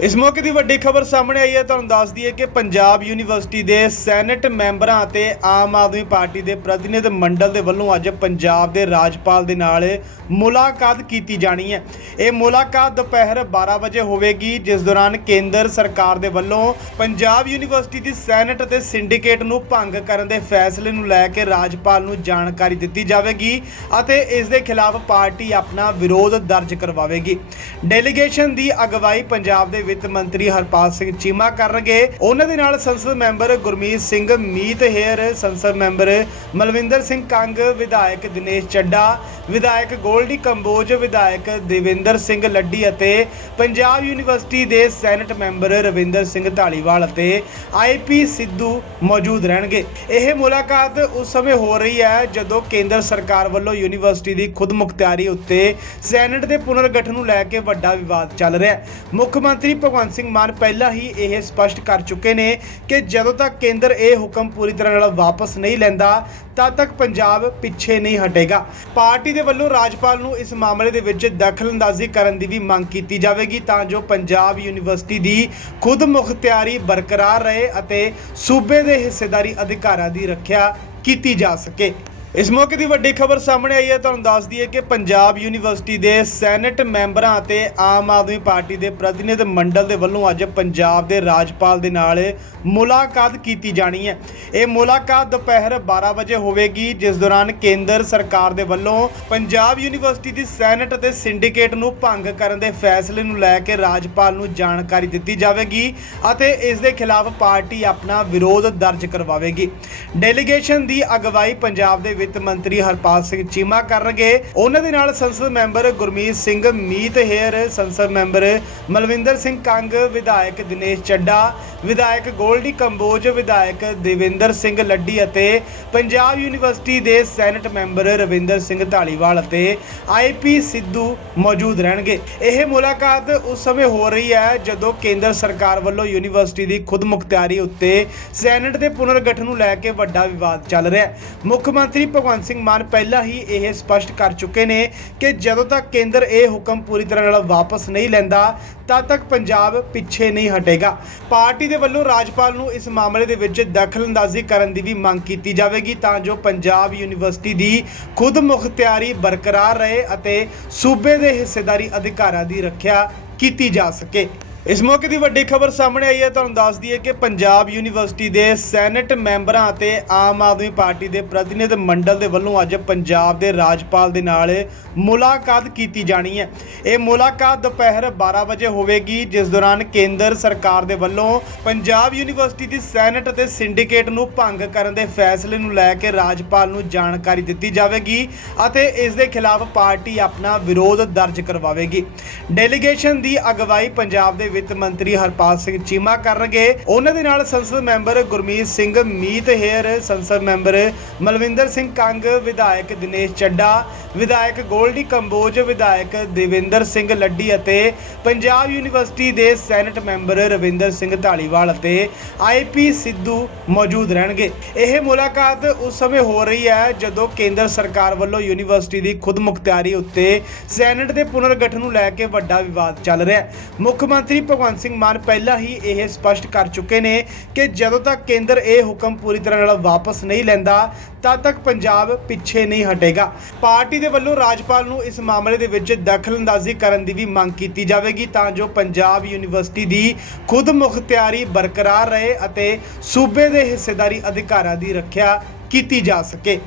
ਇਸ ਮੌਕੇ ਦੀ ਵੱਡੀ ਖਬਰ ਸਾਹਮਣੇ ਆਈ ਹੈ। ਤੁਹਾਨੂੰ ਦੱਸ ਦਈਏ ਕਿ ਪੰਜਾਬ ਯੂਨੀਵਰਸਿਟੀ ਦੇ ਸੈਨੇਟ ਮੈਂਬਰਾਂ ਅਤੇ ਆਮ ਆਦਮੀ ਪਾਰਟੀ ਦੇ ਪ੍ਰਤੀਨਿਧ ਮੰਡਲ ਦੇ ਵੱਲੋਂ ਅੱਜ ਪੰਜਾਬ ਦੇ ਰਾਜਪਾਲ ਦੇ ਨਾਲ ਮੁਲਾਕਾਤ ਕੀਤੀ ਜਾਣੀ ਹੈ। ਇਹ ਮੁਲਾਕਾਤ ਦੁਪਹਿਰ 12 ਵਜੇ ਹੋਵੇਗੀ, ਜਿਸ ਦੌਰਾਨ ਕੇਂਦਰ ਸਰਕਾਰ ਦੇ ਵੱਲੋਂ ਪੰਜਾਬ ਯੂਨੀਵਰਸਿਟੀ ਦੀ ਸੈਨੇਟ ਅਤੇ ਸਿੰਡੀਕੇਟ ਨੂੰ ਭੰਗ ਕਰਨ ਦੇ ਫੈਸਲੇ ਨੂੰ ਲੈ ਕੇ ਰਾਜਪਾਲ ਨੂੰ ਜਾਣਕਾਰੀ ਦਿੱਤੀ ਜਾਵੇਗੀ ਅਤੇ ਇਸ ਦੇ ਖਿਲਾਫ ਪਾਰਟੀ ਆਪਣਾ ਵਿਰੋਧ ਦਰਜ ਕਰਵਾਵੇਗੀ। ਡੈਲੀਗੇਸ਼ਨ ਦੀ ਅਗਵਾਈ ਪੰਜਾਬ ਦੇ ਵਿੱਤ ਮੰਤਰੀ ਹਰਪਾਲ ਸਿੰਘ ਚੀਮਾ ਕਰਨਗੇ। ਉਹਨਾਂ ਦੇ ਨਾਲ ਸੰਸਦ ਮੈਂਬਰ ਗੁਰਮੀਤ ਸਿੰਘ, ਮੀਤ ਹੇਅਰ, ਸੰਸਦ ਮੈਂਬਰ ਮਲਵਿੰਦਰ ਸਿੰਘ ਕੰਗ, ਵਿਧਾਇਕ ਦਿਨੇਸ਼ ਚੱਡਾ, ਵਿਧਾਇਕ ਗੋਲਡੀ ਕੰਬੋਜ, ਵਿਧਾਇਕ ਦੇਵਿੰਦਰ ਸਿੰਘ ਲੱਡੀ ਅਤੇ ਪੰਜਾਬ ਯੂਨੀਵਰਸਿਟੀ ਦੇ ਸੈਨੇਟ ਮੈਂਬਰ ਰਵਿੰਦਰ ਸਿੰਘ ਢਾਲੀਵਾਲ ਅਤੇ ਆਈਪੀ ਸਿੱਧੂ ਮੌਜੂਦ ਰਹਿਣਗੇ। ਇਹ ਮੁਲਾਕਾਤ ਉਸ ਸਮੇਂ ਹੋ ਰਹੀ ਹੈ ਜਦੋਂ ਕੇਂਦਰ ਸਰਕਾਰ ਵੱਲੋਂ ਯੂਨੀਵਰਸਿਟੀ ਦੀ ਖੁਦਮੁਖਤਿਆਰੀ ਉੱਤੇ ਸੈਨੇਟ ਦੇ ਪੁਨਰਗਠਨ ਨੂੰ ਲੈ ਕੇ ਵੱਡਾ ਵਿਵਾਦ ਚੱਲ ਰਿਹਾ ਹੈ। ਮੁੱਖ ਮੰਤਰੀ ਭਗਵੰਤ ਸਿੰਘ ਮਾਨ ਪਹਿਲਾਂ ਹੀ ਇਹ ਸਪਸ਼ਟ ਕਰ ਚੁੱਕੇ ਨੇ ਕਿ ਜਦੋਂ ਤੱਕ ਕੇਂਦਰ ਇਹ ਹੁਕਮ ਪੂਰੀ ਤਰ੍ਹਾਂ ਨਾਲ ਵਾਪਸ ਨਹੀਂ ਲੈਂਦਾ, ਤਦ ਤੱਕ ਪੰਜਾਬ ਪਿੱਛੇ ਨਹੀਂ ਹਟੇਗਾ। ਪਾਰਟੀ ਦੇ ਵੱਲੋਂ ਰਾਜਪਾਲ ਨੂੰ ਇਸ ਮਾਮਲੇ ਦੇ ਵਿੱਚ ਦਖਲਅੰਦਾਜ਼ੀ ਕਰਨ ਦੀ ਵੀ ਮੰਗ ਕੀਤੀ ਜਾਵੇਗੀ ਤਾਂ ਜੋ ਪੰਜਾਬ ਯੂਨੀਵਰਸਿਟੀ ਦੀ ਖੁਦ ਮੁਖਤਿਆਰੀ ਬਰਕਰਾਰ ਰਹੇ ਅਤੇ ਸੂਬੇ ਦੇ ਹਿੱਸੇਦਾਰੀ ਅਧਿਕਾਰਾਂ ਦੀ ਰੱਖਿਆ ਕੀਤੀ ਜਾ ਸਕੇ। ਇਸ ਮੌਕੇ ਦੀ ਵੱਡੀ ਖਬਰ ਸਾਹਮਣੇ ਆਈ ਹੈ। ਤੁਹਾਨੂੰ ਦੱਸ ਦਈਏ ਕਿ ਪੰਜਾਬ ਯੂਨੀਵਰਸਿਟੀ ਦੇ ਸੈਨੇਟ ਮੈਂਬਰਾਂ ਅਤੇ ਆਮ ਆਦਮੀ ਪਾਰਟੀ ਦੇ ਪ੍ਰਤੀਨਿਧ ਮੰਡਲ ਦੇ ਵੱਲੋਂ ਅੱਜ ਪੰਜਾਬ ਦੇ ਰਾਜਪਾਲ ਦੇ ਨਾਲ ਮੁਲਾਕਾਤ ਕੀਤੀ ਜਾਣੀ ਹੈ। ਇਹ ਮੁਲਾਕਾਤ ਦੁਪਹਿਰ 12 ਵਜੇ ਹੋਵੇਗੀ, ਜਿਸ ਦੌਰਾਨ ਕੇਂਦਰ ਸਰਕਾਰ ਦੇ ਵੱਲੋਂ ਪੰਜਾਬ ਯੂਨੀਵਰਸਿਟੀ ਦੀ ਸੈਨੇਟ ਅਤੇ ਸਿੰਡੀਕੇਟ ਨੂੰ ਭੰਗ ਕਰਨ ਦੇ ਫੈਸਲੇ ਨੂੰ ਲੈ ਕੇ ਰਾਜਪਾਲ ਨੂੰ ਜਾਣਕਾਰੀ ਦਿੱਤੀ ਜਾਵੇਗੀ ਅਤੇ ਇਸ ਦੇ ਖਿਲਾਫ ਪਾਰਟੀ ਆਪਣਾ ਵਿਰੋਧ ਦਰਜ ਕਰਵਾਵੇਗੀ। ਡੈਲੀਗੇਸ਼ਨ ਦੀ ਅਗਵਾਈ ਪੰਜਾਬ ਦੇ ਵਿੱਤ ਮੰਤਰੀ ਹਰਪਾਲ ਸਿੰਘ ਚੀਮਾ ਕਰਨਗੇ। ਉਹਨਾਂ ਦੇ ਨਾਲ ਸੰਸਦ ਮੈਂਬਰ ਗੁਰਮੀਤ ਸਿੰਘ, ਮੀਤ ਹੇਅਰ, ਸੰਸਦ ਮੈਂਬਰ ਮਲਵਿੰਦਰ ਸਿੰਘ ਕੰਗ, ਵਿਧਾਇਕ ਦਿਨੇਸ਼ ਚੱਡਾ, ਵਿਧਾਇਕ ਗੋਲਡੀ ਕੰਬੋਜ, ਵਿਧਾਇਕ ਦੇਵਿੰਦਰ ਸਿੰਘ ਲੱਡੀ ਅਤੇ ਪੰਜਾਬ ਯੂਨੀਵਰਸਿਟੀ ਦੇ ਸੈਨੇਟ ਮੈਂਬਰ ਰਵਿੰਦਰ ਸਿੰਘ ਢਾਲੀਵਾਲ ਅਤੇ ਆਈਪੀ ਸਿੱਧੂ ਮੌਜੂਦ ਰਹਿਣਗੇ। ਇਹ ਮੁਲਾਕਾਤ ਉਸ ਸਮੇਂ ਹੋ ਰਹੀ ਹੈ ਜਦੋਂ ਕੇਂਦਰ ਸਰਕਾਰ ਵੱਲੋਂ ਯੂਨੀਵਰਸਿਟੀ ਦੀ ਖੁਦਮੁਖਤਿਆਰੀ ਉੱਤੇ ਸੈਨੇਟ ਦੇ ਪੁਨਰਗਠਨ ਨੂੰ ਲੈ ਕੇ ਵੱਡਾ ਵਿਵਾਦ ਚੱਲ ਰਿਹਾ ਹੈ। ਮੁੱਖ ਮੰਤਰੀ ਭਗਵੰਤ ਸਿੰਘ ਮਾਨ ਪਹਿਲਾਂ ਹੀ ਇਹ ਸਪਸ਼ਟ ਕਰ ਚੁੱਕੇ ਨੇ ਕਿ ਜਦੋਂ ਤੱਕ ਕੇਂਦਰ ਇਹ ਹੁਕਮ ਪੂਰੀ ਤਰ੍ਹਾਂ ਨਾਲ ਵਾਪਸ ਨਹੀਂ ਲੈਂਦਾ, ਤਦ ਤੱਕ ਪੰਜਾਬ ਪਿੱਛੇ ਨਹੀਂ ਹਟੇਗਾ। ਪਾਰਟੀ ਦੇ ਵੱਲੋਂ ਰਾਜਪਾਲ ਨੂੰ ਇਸ ਮਾਮਲੇ ਦੇ ਵਿੱਚ ਦਖਲਅੰਦਾਜ਼ੀ ਕਰਨ ਦੀ ਵੀ ਮੰਗ ਕੀਤੀ ਜਾਵੇਗੀ, ਤਾਂ ਜੋ ਪੰਜਾਬ ਯੂਨੀਵਰਸਿਟੀ ਦੀ ਖੁਦ ਮੁਖਤਿਆਰੀ ਬਰਕਰਾਰ ਰਹੇ ਅਤੇ ਸੂਬੇ ਦੇ ਹਿੱਸੇਦਾਰੀ ਅਧਿਕਾਰਾਂ ਦੀ ਰੱਖਿਆ ਕੀਤੀ ਜਾ ਸਕੇ। ਇਸ ਮੌਕੇ ਦੀ ਵੱਡੀ ਖਬਰ ਸਾਹਮਣੇ ਆਈ ਹੈ। ਤੁਹਾਨੂੰ ਦੱਸ ਦਈਏ ਕਿ ਪੰਜਾਬ ਯੂਨੀਵਰਸਿਟੀ ਦੇ ਸੈਨੇਟ ਮੈਂਬਰਾਂ ਅਤੇ ਆਮ ਆਦਮੀ ਪਾਰਟੀ ਦੇ ਪ੍ਰਤੀਨਿਧ ਮੰਡਲ ਦੇ ਵੱਲੋਂ ਅੱਜ ਪੰਜਾਬ ਦੇ ਰਾਜਪਾਲ ਦੇ ਨਾਲ ਮੁਲਾਕਾਤ ਕੀਤੀ ਜਾਣੀ ਹੈ। ਇਹ ਮੁਲਾਕਾਤ ਦੁਪਹਿਰ 12 ਵਜੇ ਹੋਵੇਗੀ। ਜਿਸ ਦੌਰਾਨ ਕੇਂਦਰ ਸਰਕਾਰ ਦੇ ਵੱਲੋਂ ਪੰਜਾਬ ਯੂਨੀਵਰਸਿਟੀ ਦੀ ਸੈਨੇਟ ਅਤੇ ਸਿੰਡੀਕੇਟ ਨੂੰ ਭੰਗ ਕਰਨ ਦੇ ਫੈਸਲੇ ਨੂੰ ਲੈ ਕੇ ਰਾਜਪਾਲ ਨੂੰ ਜਾਣਕਾਰੀ ਦਿੱਤੀ ਜਾਵੇਗੀ ਅਤੇ ਇਸ ਦੇ ਖਿਲਾਫ ਪਾਰਟੀ ਆਪਣਾ ਵਿਰੋਧ ਦਰਜ ਕਰਵਾਵੇਗੀ। ਡੈਲੀਗੇਸ਼ਨ ਦੀ ਅਗਵਾਈ ਪੰਜਾਬ ਦੇ ਵਿੱਤ ਮੰਤਰੀ ਹਰਪਾਲ ਸਿੰਘ ਚੀਮਾ ਕਰਨਗੇ। ਉਹਨਾਂ ਦੇ ਨਾਲ ਸੰਸਦ ਮੈਂਬਰ ਗੁਰਮੀਤ ਸਿੰਘ, ਮੀਤ ਹੇਅਰ, ਸੰਸਦ ਮੈਂਬਰ ਮਲਵਿੰਦਰ ਸਿੰਘ ਕੰਗ, ਵਿਧਾਇਕ ਦਿਨੇਸ਼ ਚੱਡਾ ਵਿਧਾਇਕ ਗੋਲਡੀ ਕੰਬੋਜ, ਵਿਧਾਇਕ ਦੇਵਿੰਦਰ ਸਿੰਘ ਲੱਡੀ ਅਤੇ ਪੰਜਾਬ ਯੂਨੀਵਰਸਿਟੀ ਦੇ ਸੈਨੇਟ ਮੈਂਬਰ ਰਵਿੰਦਰ ਸਿੰਘ ਢਾਲੀਵਾਲ ਅਤੇ ਆਈਪੀ ਸਿੱਧੂ ਮੌਜੂਦ ਰਹਿਣਗੇ। ਇਹ ਮੁਲਾਕਾਤ ਉਸ ਸਮੇਂ ਹੋ ਰਹੀ ਹੈ ਜਦੋਂ ਕੇਂਦਰ ਸਰਕਾਰ ਵੱਲੋਂ ਯੂਨੀਵਰਸਿਟੀ ਦੀ ਖੁਦਮੁਖਤਿਆਰੀ ਉੱਤੇ ਸੈਨੇਟ ਦੇ ਪੁਨਰਗਠਨ ਨੂੰ ਲੈ ਕੇ ਵੱਡਾ ਵਿਵਾਦ ਚੱਲ ਰਿਹਾ ਹੈ। ਮੁੱਖ ਮੰਤਰੀ ਭਗਵੰਤ ਸਿੰਘ ਮਾਨ ਪਹਿਲਾਂ ਹੀ ਇਹ ਸਪਸ਼ਟ ਕਰ ਚੁੱਕੇ ਨੇ ਕਿ ਜਦੋਂ ਤੱਕ ਕੇਂਦਰ ਇਹ ਹੁਕਮ ਪੂਰੀ ਤਰ੍ਹਾਂ ਨਾਲ ਵਾਪਸ ਨਹੀਂ ਲੈਂਦਾ ਤਦ ਤੱਕ ਪੰਜਾਬ ਪਿੱਛੇ ਨਹੀਂ ਹਟੇਗਾ। ਪਾਰਟੀ ਦੇ ਵੱਲੋਂ ਰਾਜਪਾਲ ਨੂੰ ਇਸ ਮਾਮਲੇ ਦੇ ਵਿੱਚ ਦਖਲਅੰਦਾਜ਼ੀ ਕਰਨ ਦੀ ਵੀ ਮੰਗ ਕੀਤੀ ਜਾਵੇਗੀ ਤਾਂ ਜੋ ਪੰਜਾਬ ਯੂਨੀਵਰਸਿਟੀ ਦੀ ਖੁਦ ਮੁਖਤਿਆਰੀ ਬਰਕਰਾਰ ਰਹੇ ਅਤੇ ਸੂਬੇ ਦੇ ਹਿੱਸੇਦਾਰੀ ਅਧਿਕਾਰਾਂ ਦੀ ਰੱਖਿਆ ਕੀਤੀ ਜਾ ਸਕੇ।